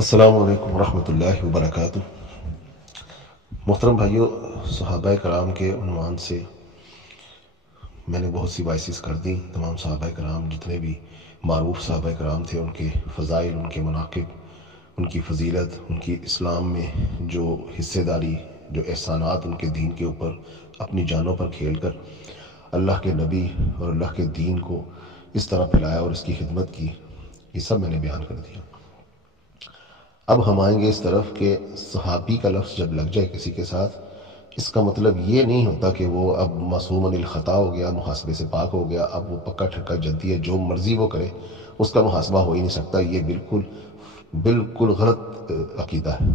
السلام علیکم ورحمۃ اللہ وبرکاتہ۔ محترم بھائیوں، صحابہ کرام کے عنوان سے میں نے بہت سی وائسز کر دیں۔ تمام صحابہ کرام، جتنے بھی معروف صحابہ کرام تھے، ان کے فضائل، ان کے مناقب، ان کی فضیلت، ان کی اسلام میں جو حصے داری، جو احسانات ان کے دین کے اوپر اپنی جانوں پر کھیل کر اللہ کے نبی اور اللہ کے دین کو اس طرح پھیلایا اور اس کی خدمت کی، یہ سب میں نے بیان کر دیا۔ اب ہم آئیں گے اس طرف کہ صحابی کا لفظ جب لگ جائے کسی کے ساتھ، اس کا مطلب یہ نہیں ہوتا کہ وہ اب معصوم عن الخطا ہو گیا، محاسبے سے پاک ہو گیا، اب وہ پکا ٹھکا جنتی ہے، جو مرضی وہ کرے اس کا محاسبہ ہو ہی نہیں سکتا۔ یہ بالکل غلط عقیدہ ہے۔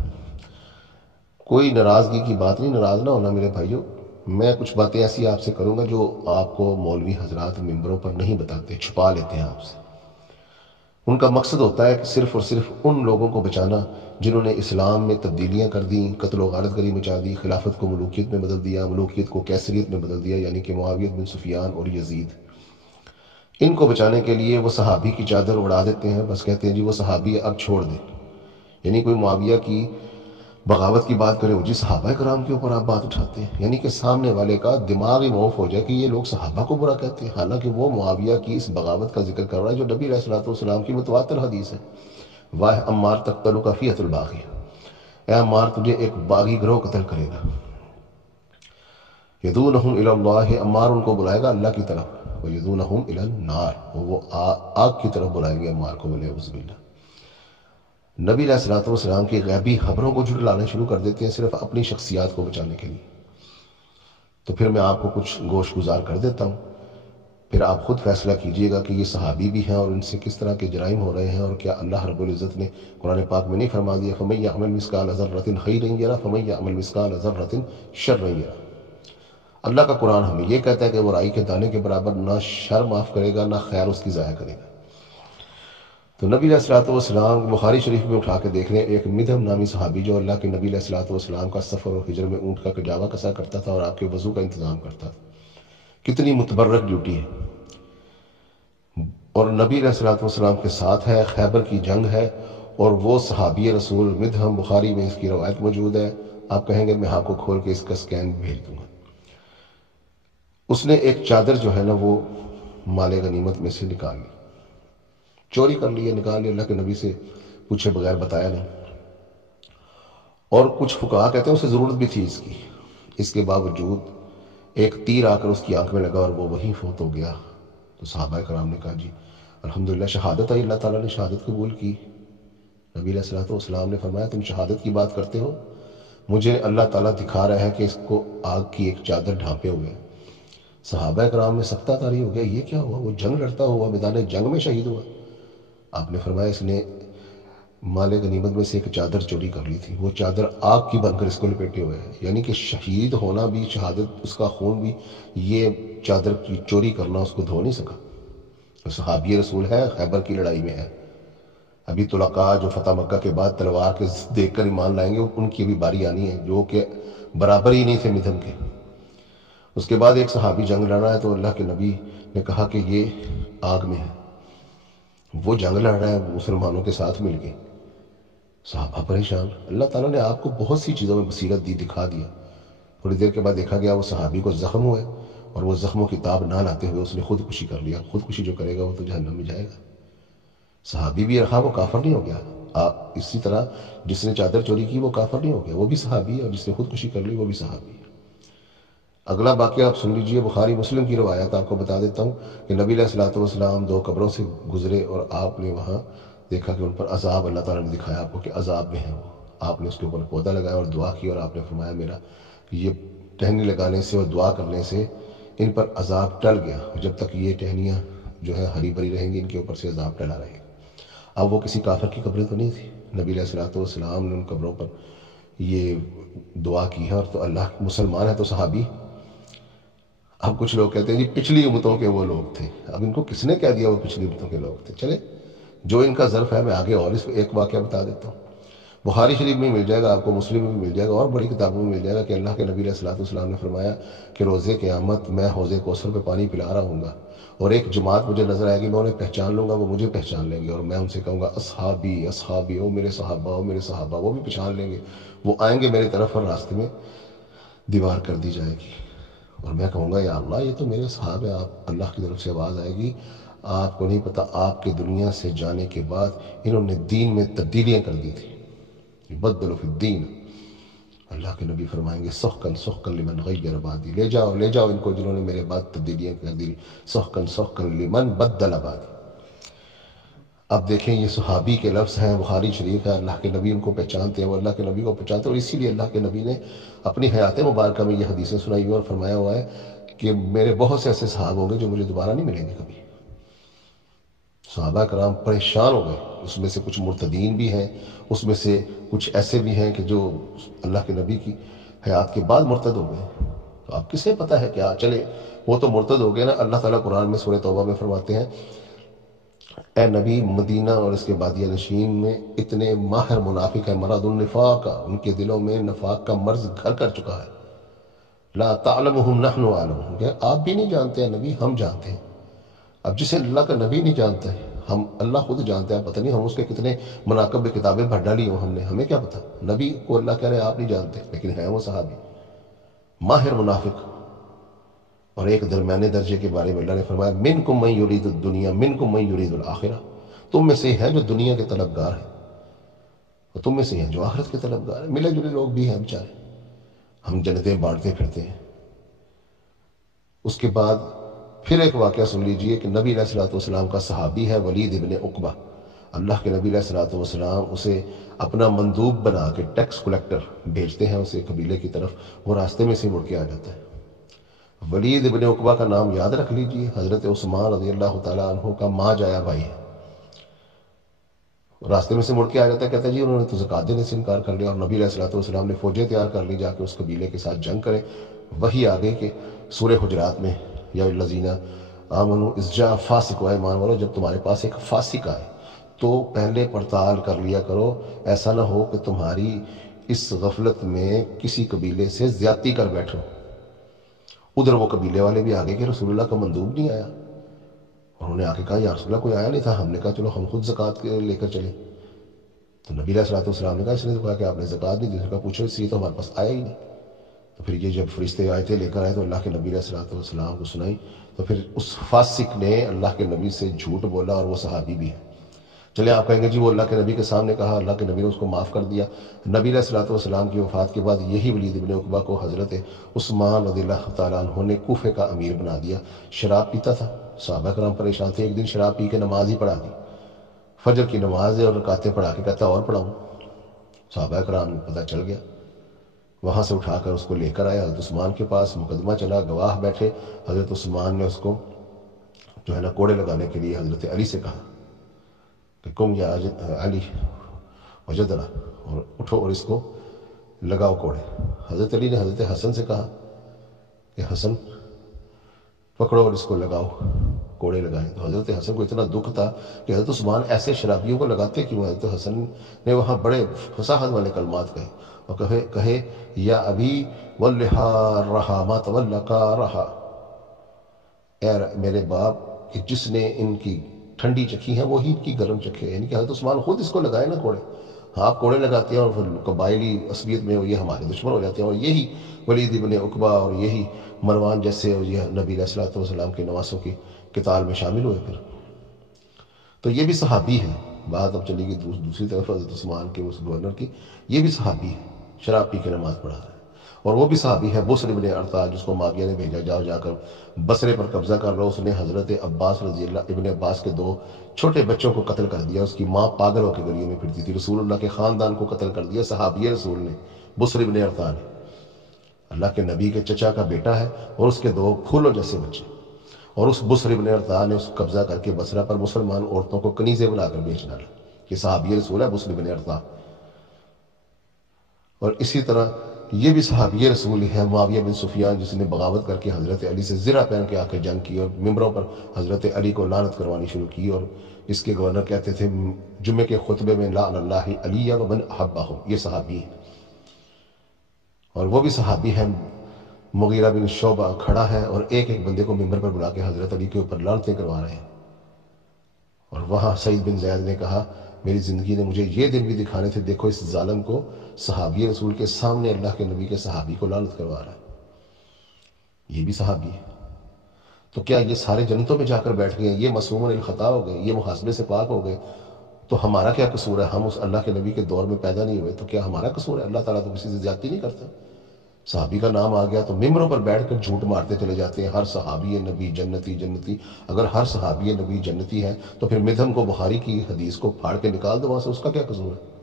کوئی ناراضگی کی بات نہیں، ناراض نہ ہونا میرے بھائیوں۔ میں کچھ باتیں ایسی آپ سے کروں گا جو آپ کو مولوی حضرات ممبروں پر نہیں بتاتے، چھپا لیتے ہیں آپ سے۔ ان کا مقصد ہوتا ہے کہ صرف اور صرف ان لوگوں کو بچانا جنہوں نے اسلام میں تبدیلیاں کر دیں، قتل و غارت گری مچا دی، خلافت کو ملوکیت میں بدل دیا، ملوکیت کو کیسریت میں بدل دیا، یعنی کہ معاویہ بن سفیان اور یزید۔ ان کو بچانے کے لیے وہ صحابی کی چادر اڑا دیتے ہیں، بس کہتے ہیں جی وہ صحابی اب چھوڑ دیں۔ یعنی کوئی معاویہ کی بغاوت کی بات کرے، وہ جی صحابہ کرام کے اوپر آپ بات اٹھاتے ہیں، یعنی کہ سامنے والے کا دماغ ہی معاف ہو جائے کہ یہ لوگ صحابہ کو برا کہتے ہیں، حالانکہ وہ معاویہ کی اس بغاوت کا ذکر کر رہا ہے جو نبی علیہ الصلوۃ والسلام کی متواتر حدیث ہے۔ واہ عمار تقتلک فیۃ الباغی، اے عمار تجھے ایک باغی گروہ قتل کرے گا۔ یدونہم الی اللہ، عمار ان کو بلائے گا اللہ کی طرف، ویدونہم الی النار، وہ آگ کی طرف بلائیں گے عمار کو، والعیاذ باللہ۔ نبی علیہ الصلوۃ والسلام کی غیبی خبروں کو جھٹلانا شروع کر دیتے ہیں صرف اپنی شخصیات کو بچانے کے لیے۔ تو پھر میں آپ کو کچھ گوش گزار کر دیتا ہوں، پھر آپ خود فیصلہ کیجئے گا کہ یہ صحابی بھی ہیں اور ان سے کس طرح کے جرائم ہو رہے ہیں، اور کیا اللہ رب العزت نے قرآن پاک میں نہیں فرما دیا فَمَن يَعْمَلْ مِثْقَالَ ذَرَّةٍ خَيْرًا يَرَهُ وَمَن يَعْمَلْ مِثْقَالَ ذَرَّةٍ شَرًّا يَرَهُ۔ اللہ کا قرآن ہمیں یہ کہتا ہے کہ وہ رائی کے دانے کے برابر نہ شر معاف کرے گا، نہ خیر اس کی ضائع کرے گا۔ تو نبی علیہ الصلوۃ والسلام بخاری شریف میں اٹھا کے دیکھ لیں، ایک مدھم نامی صحابی جو اللہ کے نبی علیہ الصلوۃ والسلام کا سفر اور ہجر میں اونٹ کا کجاوا کسا کرتا تھا اور آپ کے وضو کا انتظام کرتا تھا۔ کتنی متبرک ڈیوٹی ہے، اور نبی علیہ الصلوۃ والسلام کے ساتھ ہے، خیبر کی جنگ ہے، اور وہ صحابی رسول مدھم، بخاری میں اس کی روایت موجود ہے۔ آپ کہیں گے میں آپ کو کھول کے اس کا سکین بھیج دوں گا۔ اس نے ایک چادر جو ہے نا وہ مال غنیمت میں سے نکال لی، چوری کر لی ہے، نکال لی، اللہ کے نبی سے پوچھے بغیر بتایا نہیں۔ اور کچھ فقہا کہتے ہیں اسے ضرورت بھی تھی اس کی، اس کے باوجود ایک تیر آ کر اس کی آنکھ میں لگا اور وہ وہیں فوت ہو گیا۔ تو صحابہ کرام نے کہا جی الحمدللہ شہادت آئی، اللہ تعالیٰ نے شہادت قبول کی۔ نبی علیہ الصلوۃ والسلام نے فرمایا تم شہادت کی بات کرتے ہو، مجھے اللہ تعالیٰ دکھا رہا ہے کہ اس کو آگ کی ایک چادر ڈھانپے ہوئے۔ صحابہ کرام میں سکتہ طاری ہو گیا، یہ کیا ہوا؟ وہ جنگ لڑتا ہوا میدان جنگ میں شہید ہوا۔ آپ نے فرمایا اس نے مال غنیمت میں سے ایک چادر چوری کر لی تھی، وہ چادر آگ کی بن کر اس کو لپیٹے ہوئے ہے، یعنی کہ شہید ہونا بھی، شہادت، اس کا خون بھی، یہ چادر کی چوری کرنا اس کو دھو نہیں سکا۔ تو صحابی رسول ہے، خیبر کی لڑائی میں ہے۔ ابھی طلقاء جو فتح مکہ کے بعد تلوار کے دیکھ کر ایمان لائیں گے، ان کی بھی باری آنی ہے، جو کہ برابر ہی نہیں تھے مدھم کے۔ اس کے بعد ایک صحابی جنگ لڑ رہا ہے تو اللہ کے نبی نے کہا کہ یہ آگ میں ہے، وہ جنگ لڑ رہا ہے مسلمانوں کے ساتھ مل کے۔ صحابہ پریشان، اللہ تعالیٰ نے آپ کو بہت سی چیزوں میں بصیرت دی، دکھا دیا۔ تھوڑی دیر کے بعد دیکھا گیا وہ صحابی کو زخم ہوئے، اور وہ زخموں کی تاب نہ لاتے ہوئے اس نے خودکشی کر لیا۔ خودکشی جو کرے گا وہ تو جہنم میں جائے گا۔ صحابی بھی رہا، وہ کافر نہیں ہو گیا۔ اسی طرح جس نے چادر چوری کی وہ کافر نہیں ہو گیا، وہ بھی صحابی ہے، اور جس نے خودکشی کر لی وہ بھی صحابی ہے۔ اگلا واقعہ آپ سن لیجئے، بخاری مسلم کی روایت آپ کو بتا دیتا ہوں کہ نبی علیہ الصلوۃ والسلام دو قبروں سے گزرے اور آپ نے وہاں دیکھا کہ ان پر عذاب، اللہ تعالیٰ نے دکھایا آپ کو کہ عذاب میں ہیں وہ۔ آپ نے اس کے اوپر پودا لگایا اور دعا کی، اور آپ نے فرمایا میرا یہ ٹہنی لگانے سے اور دعا کرنے سے ان پر عذاب ٹل گیا، جب تک یہ ٹہنیاں جو ہے ہری بھری رہیں گی ان کے اوپر سے عذاب ٹلا رہے گا۔ اب وہ کسی کافر کی قبریں تو نہیں تھی، نبی علیہ الصلوۃ والسلام نے ان قبروں پر یہ دعا کی ہے، اور تو اللہ مسلمان ہے تو صحابی۔ اب کچھ لوگ کہتے ہیں جی پچھلی امتوں کے وہ لوگ تھے، اب ان کو کس نے کہہ دیا وہ پچھلی امتوں کے لوگ تھے؟ چلے جو ان کا ظرف ہے، میں آگے اور اس ایک واقعہ بتا دیتا ہوں۔ بخاری شریف میں مل جائے گا آپ کو، مسلم میں مل جائے گا، اور بڑی کتابوں میں مل جائے گا کہ اللہ کے نبی علیہ الصلوۃ والسلام نے فرمایا کہ روزے قیامت میں حوض کوثر پہ پانی پلا رہا ہوں گا، اور ایک جماعت مجھے نظر آئے گی، میں انہیں پہچان لوں گا، وہ مجھے پہچان لیں گے، اور میں ان سے کہوں گا اصحابی اصحابی، او میرے صحابہ، او میرے صحابہ، وہ بھی پہچان لیں گے، وہ آئیں گے میری طرف، اور راستے میں دیوار کر دی جائے گی، اور میں کہوں گا یا اللہ یہ تو میرے صحاب ہیں، آپ اللہ کی طرف سے آواز آئے گی، آپ کو نہیں پتہ آپ کے دنیا سے جانے کے بعد انہوں نے دین میں تبدیلیاں کر دی تھی، بدلوا فی الدین۔ اللہ کے نبی فرمائیں گے سحقن سحقن لمن غیر بعدی، لے جاؤ ان کو جنہوں نے میرے بعد تبدیلیاں کر دی، سحقن سحقن لمن بدل بعدی۔ اب دیکھیں یہ صحابی کے لفظ ہیں، بخاری شریف ہے، اللہ کے نبی ان کو پہچانتے ہیں، وہ اللہ کے نبی کو پہچانتے ہیں، اور اسی لیے اللہ کے نبی نے اپنی حیات مبارکہ میں یہ حدیثیں سنائی ہوئی اور فرمایا ہوا ہے کہ میرے بہت سے ایسے صحابہ ہوں گے جو مجھے دوبارہ نہیں ملیں گے کبھی۔ صحابہ کرام پریشان ہو گئے، اس میں سے کچھ مرتدین بھی ہیں، اس میں سے کچھ ایسے بھی ہیں کہ جو اللہ کے نبی کی حیات کے بعد مرتد ہو گئے، تو آپ کسے پتہ ہے کیا چلے، وہ تو مرتد ہو گئے نا۔ اللہ تعالیٰ قرآن میں سورہ توبہ میں فرماتے ہیں اے نبی مدینہ اور اس کے بادیہ نشین میں اتنے ماہر منافق ہیں، مرض النفاق، ان کے دلوں میں نفاق کا مرض گھر کر چکا ہے، لا تعلمہم نحن عالمہم، کہ آپ بھی نہیں جانتے ہیں نبی، ہم جانتے ہیں۔ اب جسے اللہ کا نبی نہیں جانتا ہے، ہم اللہ خود جانتے ہیں، پتہ نہیں ہم اس کے کتنے مناقب میں کتابیں بھر ڈالی ہوں ہم نے، ہمیں کیا پتہ، نبی کو اللہ کہہ رہے آپ نہیں جانتے، لیکن ہیں وہ صحابی ماہر منافق۔ اور ایک درمیانے درجے کے بارے میں اللہ نے فرمایا منکم من یرید الدنیا منکم من یرید الآخرہ، تم میں سے ہیں جو دنیا کے طلبگار ہیں، اور تم میں سے ہیں جو آخرت کے طلبگار ہیں، ملے جلے لوگ بھی ہیں بیچارے، ہم جنتیں بانٹتے پھرتے ہیں۔ اس کے بعد پھر ایک واقعہ سن لیجئے کہ نبی علیہ الصلوۃ والسلام کا صحابی ہے ولید ابن عقبہ، اللہ کے نبی علیہ الصلوۃ والسلام اسے اپنا مندوب بنا کے ٹیکس کلیکٹر بھیجتے ہیں اسے قبیلے کی طرف، وہ راستے میں سے مڑ کے آ جاتا ہے۔ ولید ابن عقبہ کا نام یاد رکھ لیجئے، حضرت عثمان رضی اللہ تعالیٰ عنہ کا ماں جایا بھائی ہے، راستے میں سے مڑ کے آ جاتا ہے، کہتا ہے جی انہوں نے تو زکوٰۃ دینے سے انکار کر لیا، اور نبی علیہ الصلوۃ والسلام نے فوجیں تیار کر لی جا کے اس قبیلے کے ساتھ جنگ کرے۔ وہی آگے کہ سورہ حجرات میں یا الذین آمنوا اذ جاء فاسق، و ایمان والو جب تمہارے پاس ایک فاسق آئے تو پہلے پڑتال کر لیا کرو، ایسا نہ ہو کہ تمہاری اس غفلت میں کسی قبیلے سے زیادتی کر بیٹھو۔ ادھر وہ قبیلے والے بھی آگے کہ رسول اللہ کا مندوب نہیں آیا، اور انہوں نے آگے کہا یا رسول اللہ کوئی آیا نہیں تھا، ہم نے کہا چلو ہم خود زکوٰۃ لے کر چلیں، تو نبی علیہ الصلوۃ والسلام نے کہا اس نے تو کہا کہ آپ نے زکوٰۃ نہیں دی، نے کہا پوچھو اس لیے تو ہمارے پاس آیا ہی نہیں۔ تو پھر یہ جب فرشتے آئے تھے لے کر آئے تو اللہ کے نبی علیہ الصلوۃ والسلام کو سنائی، تو پھر اس فاسق نے اللہ کے نبی سے جھوٹ بولا، اور وہ صحابی بھی ہے۔ چلے آپ کہیں گے جی وہ اللہ کے نبی کے سامنے کہا، اللہ کے نبی نے اس کو معاف کر دیا۔ نبی علیہ الصلوۃ والسلام کی وفات کے بعد یہی ولید ابن عقبہ کو حضرت عثمان رضی اللہ تعالیٰ عنہ نے کوفے کا امیر بنا دیا۔ شراب پیتا تھا، صحابہ کرام پریشان تھے، ایک دن شراب پی کے نماز ہی پڑھا دی، فجر کی نماز ہے اور رکعتیں پڑھا کے کہتا اور پڑھاؤں، صحابہ کرام کو پتہ چل گیا، وہاں سے اٹھا کر اس کو لے کر آیا حضرت عثمان کے پاس، مقدمہ چلا، گواہ بیٹھے، حضرت عثمان نے اس کو جو ہے نا کوڑے لگانے کے لیے حضرت علی سے کہا کہ کم یا علی وجدنا، اور اٹھو اور اس کو لگاؤ کوڑے۔ حضرت علی نے حضرت حسن سے کہا کہ حسن پکڑو اور اس کو لگاؤ، کوڑے لگائیں۔ تو حضرت حسن کو اتنا دکھ تھا کہ حضرت عثمان ایسے شرابیوں کو لگاتے کیوں؟ حضرت حسن نے وہاں بڑے فصاحت والے کلمات کہے، اور کہے یا ابھی واللہا رہا ما تولکا رہا، اے میرے باپ کہ جس نے ان کی ٹھنڈی چکھی ہیں وہی ان کی گرم چکھے، یعنی کہ حضرت عثمان خود اس کو لگائے نا کوڑے، آپ کوڑے لگاتے ہیں اور پھر قبائلی عصبیت میں یہ ہمارے دشمن ہو جاتے ہیں، اور یہی ولید ابن عقبہ اور یہی مروان جیسے اور یہ نبی علیہ الصلوۃ والسلام کے نواسوں کی قتال میں شامل ہوئے۔ پھر تو یہ بھی صحابی ہے، بات اب چلے گی دوسری طرف حضرت عثمان کے اس گورنر کی، یہ بھی صحابی ہے، شراب پی کے نماز پڑھا رہا ہے، اور وہ بھی صحابی ہے بسر ابن ارطا، جس کو معاویہ نے بھیجا جاؤ جا کر بصرے پر قبضہ کر لو، اس نے حضرت عباس رضی اللہ ابن عباس کے 2 چھوٹے بچوں کو قتل کر دیا، اس کی ماں پاگل ہو کے گلیوں میں پھرتی تھی، رسول اللہ کے خاندان کو قتل کر دیا صحابی رسول نے، بسر ابن ارطا نے، اللہ کے نبی کے چچا کا بیٹا ہے، اور اس کے 2 پھولوں جیسے بچے، اور اس بسر ابن ارطا نے اس قبضہ کر کے بصرہ پر مسلمان عورتوں کو کنیزیں بنا کر بیچ ڈالا، یہ صحابی رسول ہے بسر ابن ارطا۔ اور اسی طرح یہ بھی صحابی رسول ہے معاویہ بن سفیان، جس نے بغاوت کر کے حضرت علی سے زرہ پہن کے آ کے جنگ کی، اور ممبروں پر حضرت علی کو لعنت کروانی شروع کی، اور اس کے گورنر کہتے تھے جمعے کے خطبے میں لعن اللہ علی و من احبہم، یہ صحابی ہے، اور وہ بھی صحابی ہیں۔ مغیرہ بن شعبہ کھڑا ہے اور ایک ایک بندے کو ممبر پر بلا کے حضرت علی کے اوپر لعنتیں کروا رہے ہیں، اور وہاں سعید بن زید نے کہا میری زندگی نے مجھے یہ دن بھی دکھانے تھے، دیکھو اس ظالم کو صحابی رسول کے سامنے اللہ کے نبی کے صحابی کو لعنت کروا رہا ہے، یہ بھی صحابی ہے۔ تو کیا یہ سارے جنتوں میں جا کر بیٹھ گئے، یہ معصومون الخطا ہو گئے، یہ محاسبے سے پاک ہو گئے؟ تو ہمارا کیا قصور ہے؟ ہم اس اللہ کے نبی کے دور میں پیدا نہیں ہوئے، تو کیا ہمارا قصور ہے؟ اللہ تعالیٰ تو کسی سے زیادتی نہیں کرتا۔ صحابی کا نام آ گیا تو ممبروں پر بیٹھ کر جھوٹ مارتے چلے جاتے ہیں، ہر صحابی نبی جنتی جنتی۔ اگر ہر صحابی نبی جنتی ہے تو پھر مدھم کو بخاری کی حدیث کو پھاڑ کے نکال دو وہاں سے، اس کا کیا قصور ہے؟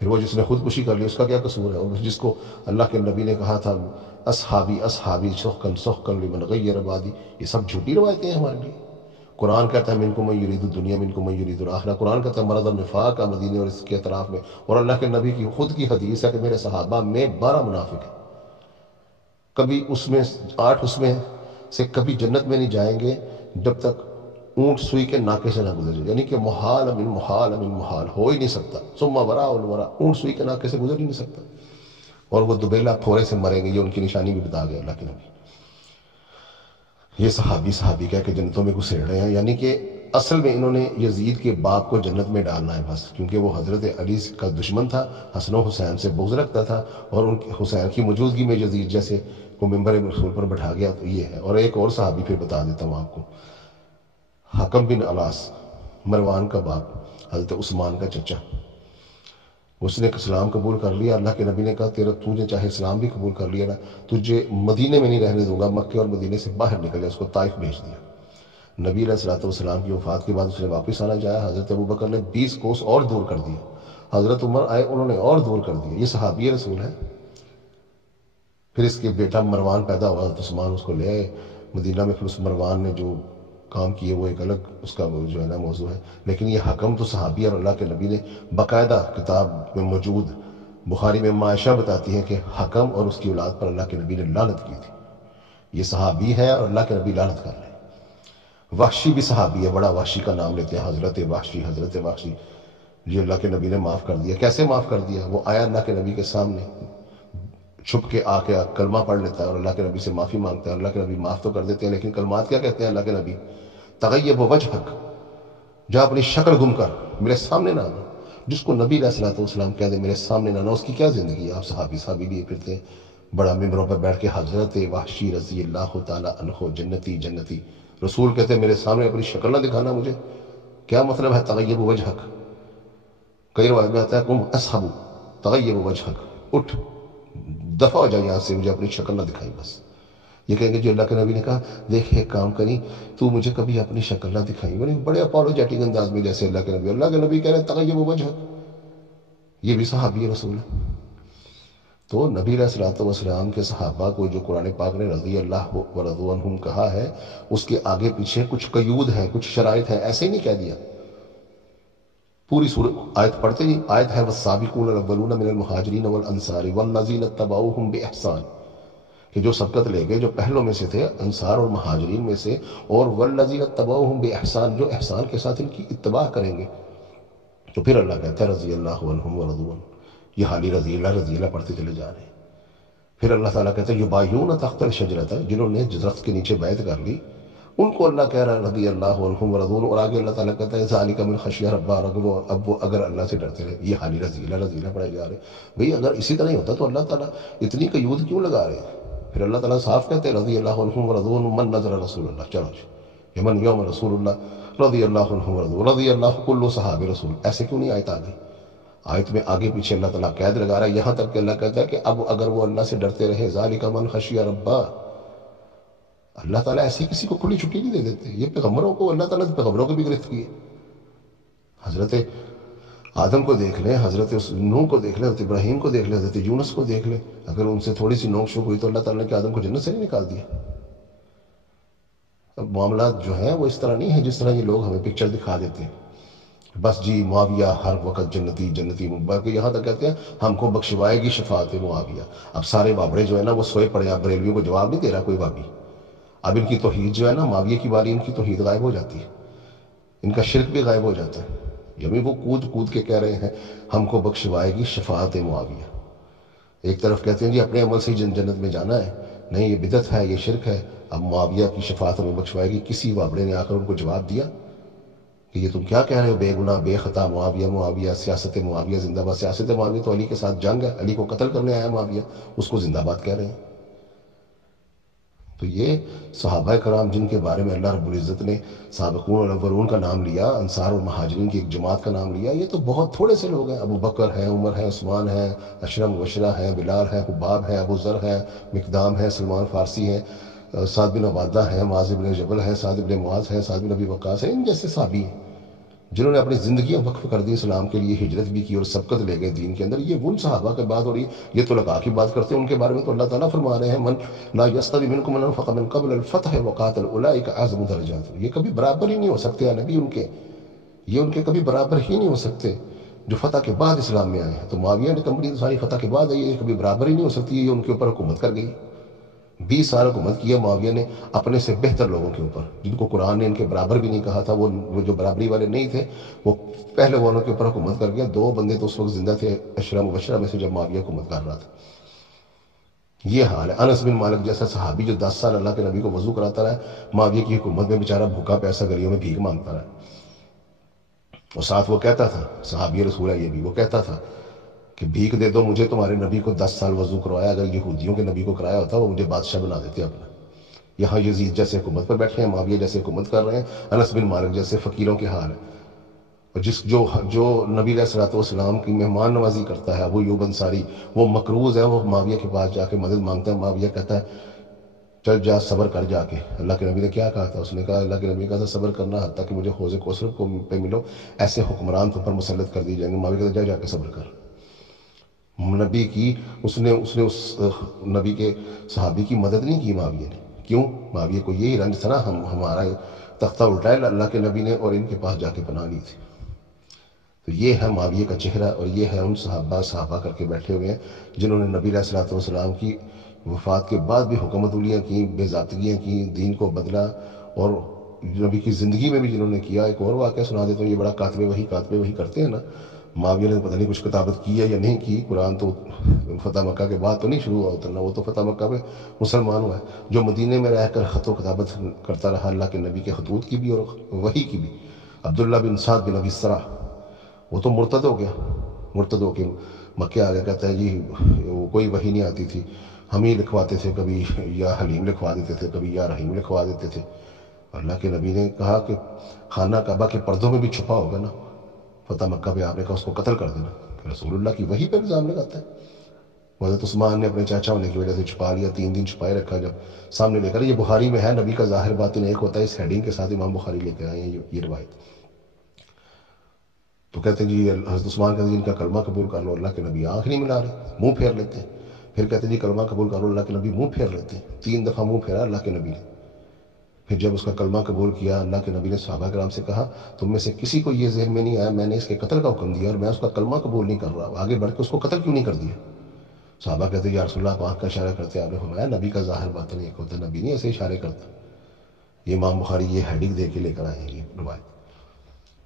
پھر وہ جس نے خودکشی کر لی اس کا کیا قصور ہے؟ اور جس کو اللہ کے نبی نے کہا تھا اصحابی اصحابی سحقن سحقن لمن غیر بعدی، یہ سب جھوٹی روایتیں ہیں ہمارے لیے۔ قرآن کہتا ہے منکم من یرید الدنیا منکم من یرید الآخرہ، قرآن کہتا ہے مرض النفاق کا مدینے اور اس کے اطراف میں، اور اللہ کے نبی کی خود کی حدیث ہے کہ میرے صحابہ میں 12 منافق ہیں، کبھی اس میں 8 اس میں سے کبھی جنت میں نہیں جائیں گے جب تک اونٹ سوئی کے ناکے سے نہ گزر جائے، یعنی کہ محال من محال من محال ہو ہی نہیں سکتا، ثم وراء الورا، اونٹ سوئی کے ناکے سے گزر ہی نہیں سکتا، اور وہ دبیلا پھورے سے مریں گے، یہ ان کی نشانی بھی بتا گیا اللہ کے نبی۔ یہ صحابی کہہ کے جنتوں میں گھسیڑ رہے ہیں، یعنی کہ اصل میں انہوں نے یزید کے باپ کو جنت میں ڈالنا ہے بس، کیونکہ وہ حضرت علی کا دشمن تھا، حسن و حسین سے بغض رکھتا تھا، اور ان کے حسین کی موجودگی میں یزید جیسے کو ممبر رسول پر بٹھا گیا، تو یہ ہے۔ اور ایک اور صحابی پھر بتا دیتا ہوں آپ کو، حکم بن علاس، مروان کا باپ، حضرت عثمان کا چچا، اس نے اسلام قبول کر لیا، اللہ کے نبی نے کہا تجھے چاہے اسلام بھی قبول کر لیا نا، تجھے مدینے میں نہیں رہنے دوں گا، مکے اور مدینے سے باہر نکل گیا، اس کو طائف بھیج دیا۔ نبی علیہ الصلوۃ والسلام کی وفات کے بعد اس نے واپس آنا چاہا، حضرت ابوبکر نے 20 کوس اور دور کر دیا، حضرت عمر آئے انہوں نے اور دور کر دیا، یہ صحابی رسول ہے۔ پھر اس کے بیٹا مروان پیدا ہوا، حضرت عثمان اس کو لے آئے مدینہ میں، پھر اس مروان نے جو کام کیے وہ ایک الگ اس کا جو ہے نا موضوع ہے، لیکن یہ حکم تو صحابی، اور اللہ کے نبی نے باقاعدہ کتاب میں موجود بخاری میں عائشہ بتاتی ہیں کہ حکم اور اس کی اولاد پر اللہ کے نبی نے لعنت کی تھی، یہ صحابی ہے اور اللہ کے نبی لعنت کر رہے ہیں۔ وحشی بھی صحابی ہے، بڑا وحشی کا نام لیتے ہیں، حضرت وحشی یہ اللہ کے نبی نے معاف کر دیا۔ کیسے معاف کر دیا؟ وہ آیا اللہ کے نبی کے سامنے، چھپ کے آ کے کلمہ پڑھ لیتا ہے اور اللہ کے نبی سے معافی مانگتا ہے، اللہ کے نبی معاف تو کر دیتے ہیں، لیکن کلمات کیا کہتے ہیں اللہ کے نبی؟ تغیب وجہک، جا اپنی شکل گم کر، میرے سامنے نہ آنا۔ جس کو نبی علیہ الصلوۃ والسلام کہہ دے میرے سامنے نہ آنا، اس کی کیا زندگی ہے؟ آپ صحابی لیے پھرتے ہیں، بڑا ممبروں پر بیٹھ کے حضرت وحشی رضی اللہ تعالیٰ عنہ جنتی، رسول کہتے ہیں میرے سامنے اپنی شکل نہ دکھانا مجھے، کیا مطلب ہے تغیب وجہک؟ کئی روایت میں آتا ہے قم اصحب تغیب وجہک، اٹھ دفع ہو جائے یہاں سے، مجھے اپنی شکل نہ دکھائی بس۔ یہ کہیں گے جو اللہ کے نبی نے کہا دیکھ ایک کام کری، تو مجھے کبھی اپنی شکل نہ دکھائی، بڑے اپولوجیٹک انداز میں، جیسے اللہ کے نبی کہہ رہے ہیں تغیب وجہک، یہ بھی صحابی رسول ہے۔ تو نبی علیہ الصلوۃ والسلام کے صحابہ کو جو قرآن پاک نے رضی اللہ ورضوا عنہم کہا ہے، اس کے آگے پیچھے کچھ قیود ہیں، کچھ شرائط ہیں، ایسے ہی نہیں کہہ دیا۔ پوری سورۃ آیت پڑھتے ہی آیت ہے والسابقون الاولون من المہاجرین والانصار والذین اتبعوہم باحسان، کہ جو سبقت لے گئے جو پہلوں میں سے تھے انصار اور مہاجرین میں سے، اور والذین اتبعوہم باحسان، جو احسان کے ساتھ ان کی اتباع کریں گے، تو پھر اللہ کہتا ہے رضی اللہ عنہم ورضوا عنہ، یہ حالی رضی اللہ پڑھتے چلے جا رہے ہیں۔ پھر اللہ تعالیٰ کہتا ہے یبایعون تحت الشجرۃ، جنہوں نے درخت کے نیچے بیعت کر لی، ان کو اللہ کہہ رہا ہے رضی اللہ عنہم ورضوا عنہ، اور آگے اللہ تعالیٰ کہتا ہے ذالک من خشی ربہ، اب وہ اگر اللہ سے ڈرتے رہے، یہ حالی رضی اللہ پڑھے جا رہے ہیں۔ بھئی اگر اسی طرح ہی ہوتا تو اللہ تعالیٰ اتنی قیود کیوں لگا رہے ہیں؟ پھر اللہ تعالیٰ صاف کہتے ہیں رضی اللہ عنہم ورضوا عنہ من نظر رسول اللہ، چلو جی یمن یوم رسول اللہ رضی اللہ عنہ ورضوا رضی اللہ کل صحابی رسول، ایسے کیوں نہیں آیت آ گئی؟ آیت میں آگے پیچھے اللہ تعالیٰ قید لگا رہا ہے، یہاں تک کہ اللہ کہتا ہے کہ اب اگر وہ اللہ سے ڈرتے رہے ذالک من خشی ربہ، اللہ تعالیٰ ایسی کسی کو کھلی چھٹی نہیں دے دیتے۔ یہ پیغمبروں کو اللہ تعالیٰ پیغمبروں کو بھی گرفت کی ہے۔ حضرت آدم کو دیکھ لیں، حضرت نوح کو دیکھ لیں، حضرت ابراہیم کو دیکھ لیں، حضرت یونس کو دیکھ لیں، اگر ان سے تھوڑی سی نوک شوک ہوئی تو اللہ تعالیٰ نے کہ آدم کو جنت سے نہیں نکال دیا۔ اب معاملات جو ہیں وہ اس طرح نہیں ہیں جس طرح یہ لوگ ہمیں پکچر دکھا دیتے ہیں، بس جی معاویہ ہر وقت جنتی بلکہ یہاں تک کہتے ہیں ہم کو بخشوائے گی شفاعت معاویہ۔ اب سارے بابڑے جو ہے نا وہ سوئے پڑے، اب بریلویوں کو جواب نہیں دے رہا کوئی بابی، اب ان کی توحید جو ہے نا معاویہ کی باری ان کی توحید غائب ہو جاتی ہے۔ ان کا شرک بھی غائب ہو جاتا ہے. یعنی وہ کود کود کے کہہ رہے ہیں ہم کو بخشوائے گی شفاعت معاویہ. ایک طرف کہتے ہیں جی اپنے عمل سے ہی جنت میں جانا ہے، نہیں یہ بدعت ہے، یہ شرک ہے، اب معاویہ کی شفاعت میں بخشوائے گی. کسی وابڑے نے آ کر ان کو جواب دیا کہ یہ تم کیا کہہ رہے ہو، بے گناہ بے خطا معاویہ، معاویہ سیاست معاویہ زندہ باد. سیاست معاویہ تو علی کے ساتھ جنگ ہے، علی کو قتل کرنے آیا معاویہ، اس کو زندہ باد کہہ رہے ہیں. تو یہ صحابہ کرام جن کے بارے میں اللہ رب العزت نے سابقون الاولون کا نام لیا، انصار اور مہاجرین کی ایک جماعت کا نام لیا، یہ تو بہت تھوڑے سے لوگ ہیں. ابو بکر ہیں، عمر ہیں، عثمان ہیں، عشرہ مبشرہ ہیں، بلال ہیں، حباب ہیں، ابو ذر ہیں، مقدام ہیں، سلمان فارسی ہیں، سعد بن عبادہ ہیں، معاذ بن جبل ہیں، سعد بن معاذ ہیں، سعد بن ابی وقاص ہیں. ان جیسے صحابی ہیں جنہوں نے اپنی زندگیاں وقف کر دی اسلام کے لیے، ہجرت بھی کی اور سبقت لے گئے دین کے اندر. یہ ان صحابہ کے بات ہو رہی ہے. یہ تو لگا کی بات کرتے ہیں، ان کے بارے میں تو اللہ تعالیٰ فرما رہے ہیں من لا یستوی منکم من انفق من قبل الفتح وقاتل اولئک اعظم درجات. یہ کبھی برابر ہی نہیں ہو سکتے یا نبی ان کے، یہ ان کے کبھی برابر ہی نہیں ہو سکتے جو فتح کے بعد اسلام میں آئے ہیں. تو معاویہ نے کمپنی ساری فتح کے بعد آئی، یہ کبھی برابر ہی نہیں ہو سکتی. یہ ان کے اوپر حکومت کر گئی. 20 سال حکومت کیا معاویہ نے اپنے سے بہتر لوگوں کے اوپر، جن کو قرآن نے ان کے برابر بھی نہیں کہا تھا. وہ جو برابری والے نہیں تھے وہ پہلے والوں کے اوپر حکومت کر گیا. 2 بندے تو اس وقت زندہ تھے عشرہ مبشرہ میں سے جب معاویہ حکومت کر رہا تھا. یہ حال ہے. انس بن مالک جیسا صحابی جو 10 سال اللہ کے نبی کو وضو کراتا رہا، معاویہ کی حکومت میں بیچارہ بھوکا پیسہ گلیوں میں بھیک مانگتا رہا. اور ساتھ وہ کہتا تھا، صحابی رسول ہے یہ بھی، وہ کہتا تھا کہ بھیک دے دو مجھے، تمہارے نبی کو 10 سال وضو کروایا، اگر یہودیوں کے نبی کو کرایا ہوتا وہ مجھے بادشاہ بنا دیتے اپنا. یہاں یزید جیسے حکومت پر بیٹھے ہیں، معاویہ جیسے حکومت کر رہے ہیں، انس بن مالک جیسے فقیروں کے حال ہے. اور جو نبی علیہ الصلوۃ والسلام کی مہمان نوازی کرتا ہے، ابو ایوب انصاری، وہ مقروض ہے، وہ معاویہ کے پاس جا کے مدد مانگتا ہے. معاویہ کہتا ہے چل جا صبر کر جا کے. اللہ کے نبی نے کیا کہا تھا؟ اس نے کہا، اللہ کے نبی نے کہا تھا صبر کرنا حتیٰ کہ مجھے حوض کوثر کو پہ ملو، ایسے حکمران تم پر مسلط کر دی جائیں گے. معاویہ کہتا ہے جا کے صبر کر. نبی کی اس نے اس نبی کے صحابی کی مدد نہیں کی معاویہ نے. کیوں؟ معاویہ کو یہی رنج تھا نا، ہمارا تختہ الٹایا اللہ کے نبی نے اور ان کے پاس جا کے پناہ لی تھی. تو یہ ہے معاویہ کا چہرہ، اور یہ ہے ان صحابہ کر کے بیٹھے ہوئے ہیں جنہوں نے نبی علیہ الصلوۃ والسلام کی وفات کے بعد بھی حکومت علیاں کی، بے ضابطگیاں کی، دین کو بدلا، اور نبی کی زندگی میں بھی جنہوں نے کیا. ایک اور واقعہ سنا دیتا ہوں. یہ بڑا کاتب وحی کرتے ہیں نا. معاویہ نے پتہ نہیں کچھ کتابت کی ہے یا نہیں کی. قرآن تو فتح مکہ کے بعد تو نہیں شروع ہوا اترنا، وہ تو فتح مکہ میں مسلمان ہوا ہے. جو مدینے میں رہ کر خط و کتابت کرتا رہا اللہ کے نبی کے خطوط کی بھی اور وحی کی بھی، عبداللہ بن سعد بن ابی السرح، وہ تو مرتد ہو گیا. مرتد ہو کے مکے آ گیا. کہتا ہے جی وہ کوئی وحی نہیں آتی تھی، ہم ہی لکھواتے تھے، کبھی یا حلیم لکھوا دیتے تھے، کبھی یا رحیم لکھوا دیتے تھے. اللہ کے نبی نے کہا کہ خانہ کعبہ کے پردوں میں بھی چھپا ہوگا نا. فتح مکہ پہ آپ نے کہا اس کو قتل کر دینا. رسول اللہ کی وحی پہ الزام لگاتا ہے. حضرت عثمان نے اپنے چاچا ہونے کی وجہ سے چھپا لیا، 3 دن چھپائے رکھا. جب سامنے لے کر، یہ بخاری میں ہے، نبی کا ظاہر باطن ایک ہوتا ہے، اس ہیڈنگ کے ساتھ امام بخاری لے کے آئے ہیں یہ روایت. تو کہتے ہیں جی حضرت عثمان کہتے ہیں جن کا کلمہ قبول کر لو. اللہ کے نبی آنکھ نہیں ملا رہے، منہ پھیر لیتے ہیں. پھر کہتے ہیں جی کلمہ قبول کر لو. اللہ کے نبی منہ پھیر لیتے ہیں. 3 دفعہ منہ پھیرا اللہ کے نبی نے. پھر جب اس کا کلمہ قبول کیا، اللہ کے نبی نے صحابہ کرام سے کہا تم میں سے کسی کو یہ ذہن میں نہیں آیا میں نے اس کے قتل کا حکم دیا اور میں اس کا کلمہ قبول نہیں کر رہا، آگے بڑھ کے اس کو قتل کیوں نہیں کر دیا؟ صحابہ کہتے ہیں یا رسول اللہ، آپ آنکھ کا اشارہ کرتے ہیں. آپ نے فرمایا نبی کا ظاہر باطن ایک ہوتا ہے، نبی نہیں ایسے اشارے کرتا. یہ امام بخاری یہ ہیڈنگ دے کے لے کر آئے ہیں یہ روایت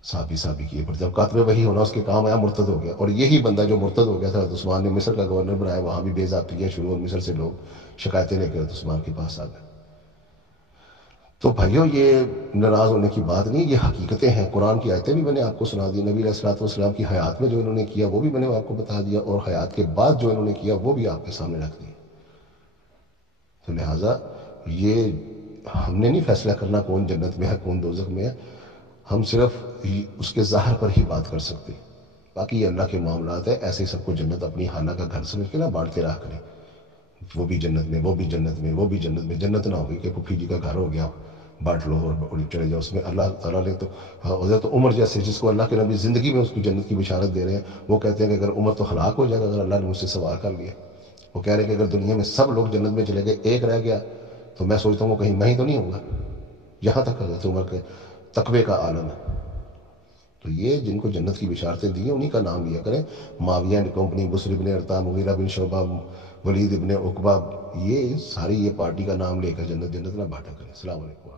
صحابی کی. پر جب کاتب وحی ہونا اس کے کام آیا، مرتد ہو گیا. اور یہی بندہ جو مرتد ہو گیا تھا عثمان نے مصر کا گورنر بنایا، وہاں بھی بے ضابطگیاں شروع، اور مصر سے لوگ شکایتیں لے کر عثمان کے پاس آ گئے. تو بھائیو یہ ناراض ہونے کی بات نہیں، یہ حقیقتیں ہیں. قرآن کی آیتیں بھی میں نے آپ کو سنا دی، نبی علیہ الصلوۃ والسلام کی حیات میں جو انہوں نے کیا وہ بھی میں نے آپ کو بتا دیا، اور حیات کے بعد جو انہوں نے کیا وہ بھی آپ کے سامنے رکھ دیا. تو لہٰذا یہ ہم نے نہیں فیصلہ کرنا کون جنت میں ہے کون دوزخ میں ہے. ہم صرف اس کے ظاہر پر ہی بات کر سکتے، باقی یہ اللہ کے معاملات ہے. ایسے ہی سب کو جنت اپنی خانہ کا گھر سمجھ کے نہ بانٹتے رہا کریں. وہ بھی جنت میں، وہ بھی جنت میں، وہ بھی جنت میں. جنت نہ ہوگی کہ پھوپھی جی کا گھر ہو گیا بانٹ لو اور چلے جاؤ. اس میں اللہ تعالیٰ نے تو حضرت عمر جیسے جس کو اللہ کے نبی زندگی میں اس کی جنت کی بشارت دے رہے ہیں، وہ کہتے ہیں کہ اگر عمر تو ہلاک ہو جائے گا اگر اللہ نے مجھ سے سوال کر لیا. وہ کہہ رہے ہیں کہ اگر دنیا میں سب لوگ جنت میں چلے گئے ایک رہ گیا تو میں سوچتا ہوں وہ کہیں میں ہی تو نہیں ہوں گا. یہاں تک حضرت عمر کے تقوی کا عالم ہے. تو یہ جن کو جنت کی بشارتیں دی ہیں انہی کا نام لیا کریں. معاویہ اینڈ کمپنی، بسر بن ارطا، مغیرہ بن شعبہ، ولید ابن عقبہ، یہ ساری یہ پارٹی کا نام لے کر جنت نہ بانٹا کریں. السلام علیکم.